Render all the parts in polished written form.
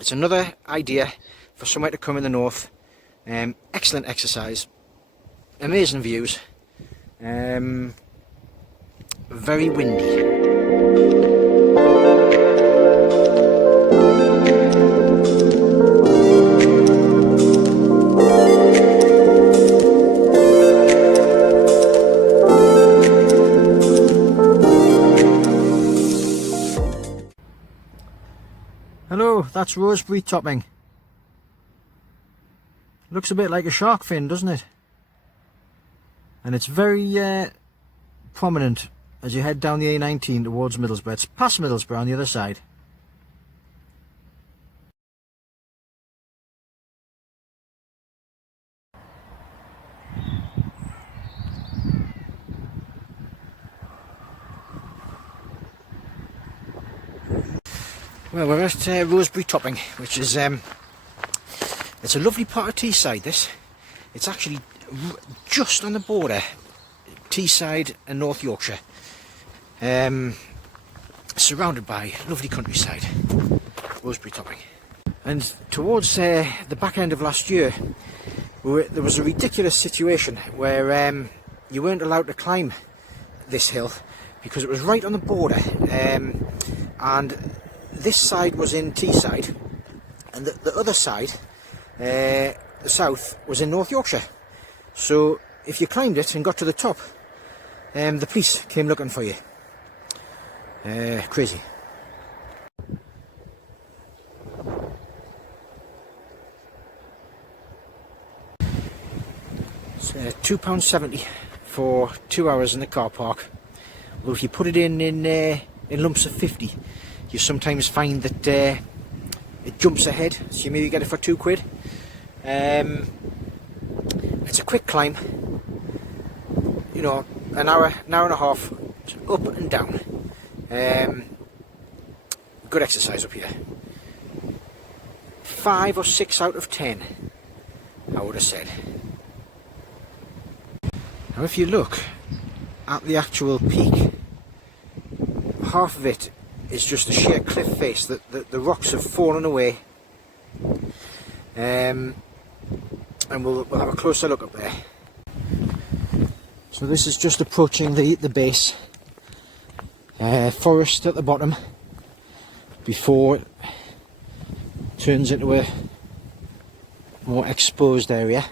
It's another idea for somewhere to come in the north. Excellent exercise, amazing views, very windy. Hello, that's Roseberry Topping. Looks a bit like a shark fin, doesn't it? And it's very prominent as you head down the A19 towards Middlesbrough. It's past Middlesbrough on the other side. Well, we're at Roseberry Topping, which is it's a lovely part of Teesside. It's actually just on the border, Teesside and North Yorkshire, surrounded by lovely countryside. Roseberry Topping. And towards the back end of last year, there was a ridiculous situation where you weren't allowed to climb this hill because it was right on the border, and this side was in Teesside, and the other side, the south, was in North Yorkshire. So if you climbed it and got to the top, the police came looking for you. Crazy. It's £2.70 for 2 hours in the car park. Well, if you put it in lumps of 50, you sometimes find that it jumps ahead, so you maybe get it for £2. It's a quick climb, you know, an hour and a half, up and down. Good exercise up here. 5 or 6 out of 10, I would have said. Now if you look at the actual peak, half of it is just a sheer cliff face. The rocks have fallen away, and we'll have a closer look up there. So this is just approaching the base, forest at the bottom before it turns into a more exposed area.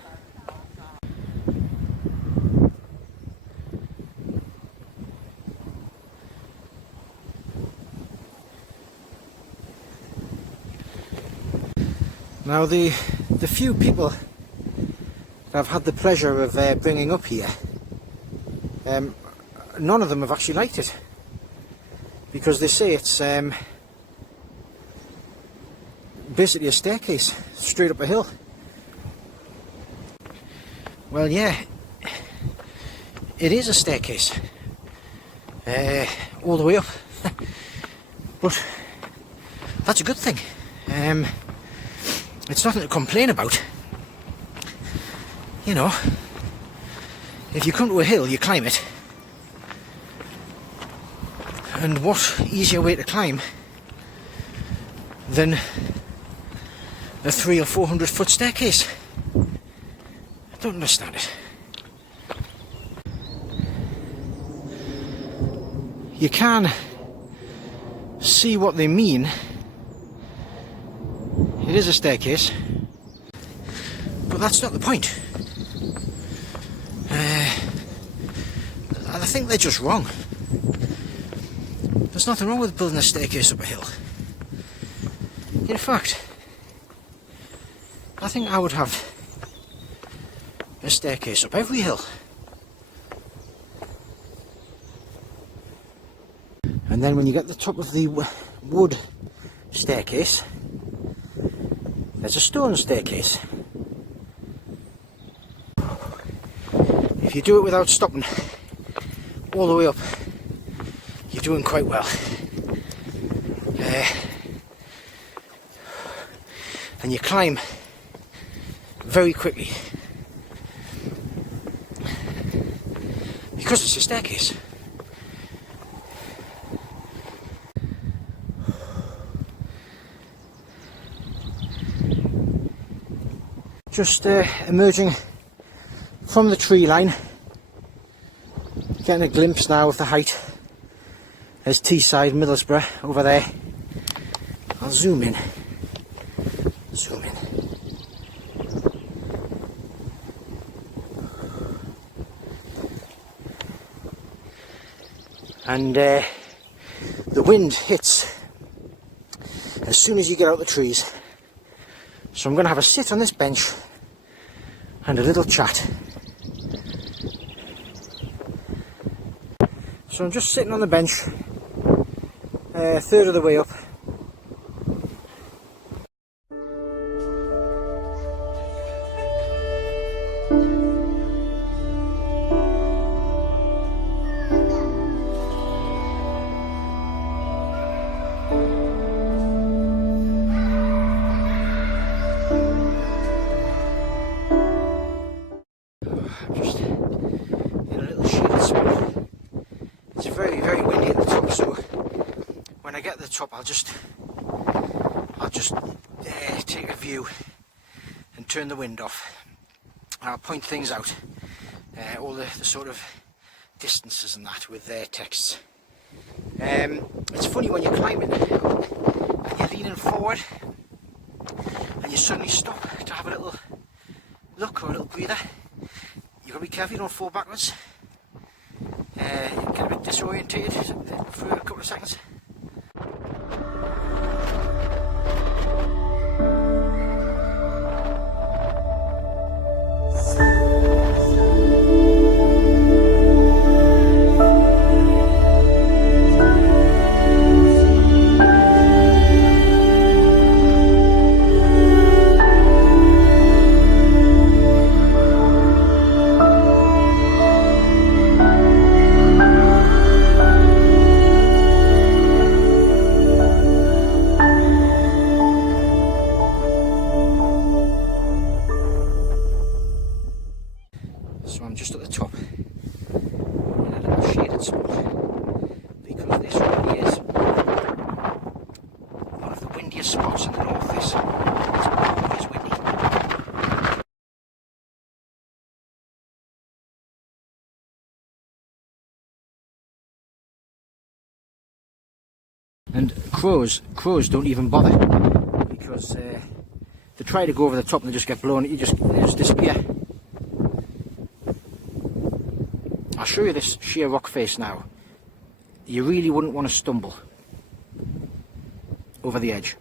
Now the few people that I've had the pleasure of bringing up here, none of them have actually liked it, because they say it's basically a staircase straight up a hill. Well, yeah, it is a staircase all the way up, but that's a good thing. It's nothing to complain about. You know, if you come to a hill, you climb it. And what easier way to climb than a 300 or 400 foot staircase? I don't understand it. You can see what they mean. It is a staircase, but that's not the point. I think they're just wrong. There's nothing wrong with building a staircase up a hill. In fact, I think I would have a staircase up every hill. And then when you get to the top of the wood staircase, there's a stone staircase. If you do it without stopping all the way up, you're doing quite well. And you climb very quickly because it's a staircase. just emerging from the tree line, getting a glimpse now of the height. There's Teesside, Middlesbrough over there. I'll zoom in. And the wind hits as soon as you get out the trees. So I'm going to have a sit on this bench and a little chat. So I'm just sitting on the bench, a third of the way up. Just in a little shaded spot. It's very, very windy at the top, so when I get to the top I'll just take a view and turn the wind off. And I'll point things out, all the sort of distances and that with their texts. It's funny when you're climbing and you're leaning forward and you suddenly stop to have a little look or a little breather. You've got to be careful you don't fall backwards. Get a bit disorientated for a couple of seconds. So I'm just at the top in a little shaded spot because this really is one of the windiest spots in the north. It's always windy. And crows don't even bother because they try to go over the top and they just get blown. They just disappear. I'll show you this sheer rock face now. You really wouldn't want to stumble over the edge.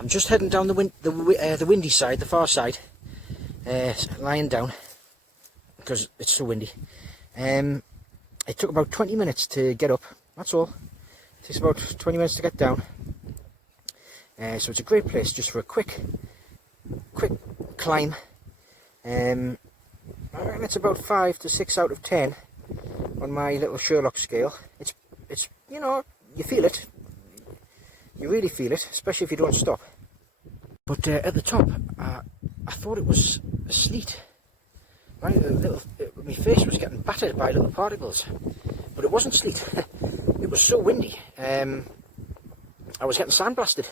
I'm just heading down the windy side, the far side, lying down because it's so windy. It took about 20 minutes to get up, that's all. It takes about 20 minutes to get down. So it's a great place just for a quick climb. I reckon it's about 5 to 6 out of 10 on my little Sherlock scale. It's you know, you feel it. You really feel it, especially if you don't stop. But at the top, I thought it was sleet. Right, my face was getting battered by little particles, but it wasn't sleet. It was so windy. I was getting sandblasted.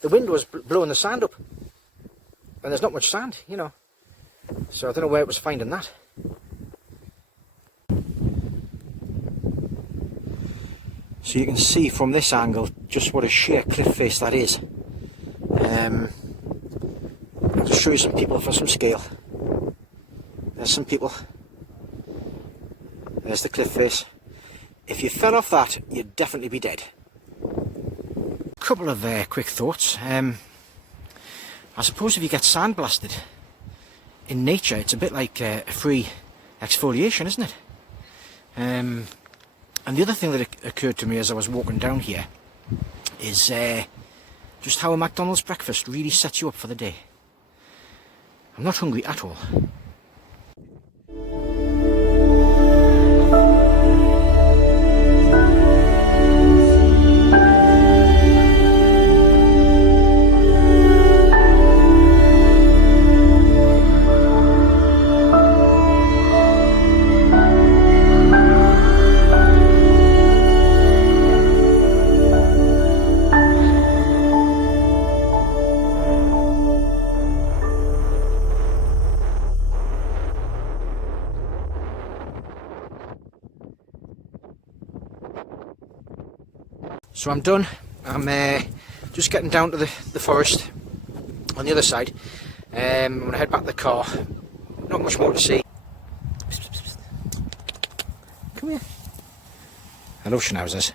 The wind was blowing the sand up, and there's not much sand, you know. So I don't know where it was finding that. So you can see from this angle just what a sheer cliff face that is. just show you some people for some scale. There's some people. There's the cliff face. If you fell off that, you'd definitely be dead. Couple of quick thoughts. I suppose if you get sandblasted in nature, it's a bit like a free exfoliation, isn't it? And the other thing that occurred to me as I was walking down here is just how a McDonald's breakfast really sets you up for the day. I'm not hungry at all. So I'm done. I'm just getting down to the forest on the other side. I'm going to head back to the car. Not much more to see. Come here. I love schnauzers.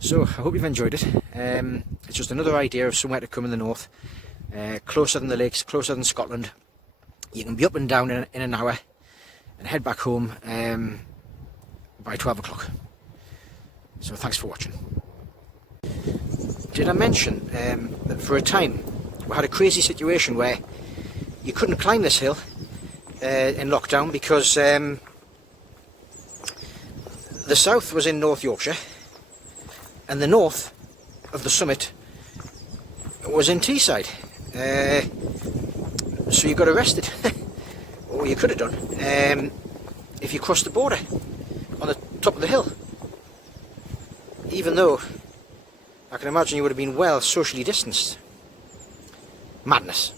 So I hope you've enjoyed it. It's just another idea of somewhere to come in the north, closer than the lakes, closer than Scotland. You can be up and down in an hour and head back home by 12 o'clock. So thanks for watching. Did I mention that for a time we had a crazy situation where you couldn't climb this hill in lockdown because the south was in North Yorkshire and the north of the summit was in Teesside, so you got arrested, or you could have done, if you crossed the border on the top of the hill, even though I can imagine you would have been well socially distanced. Madness.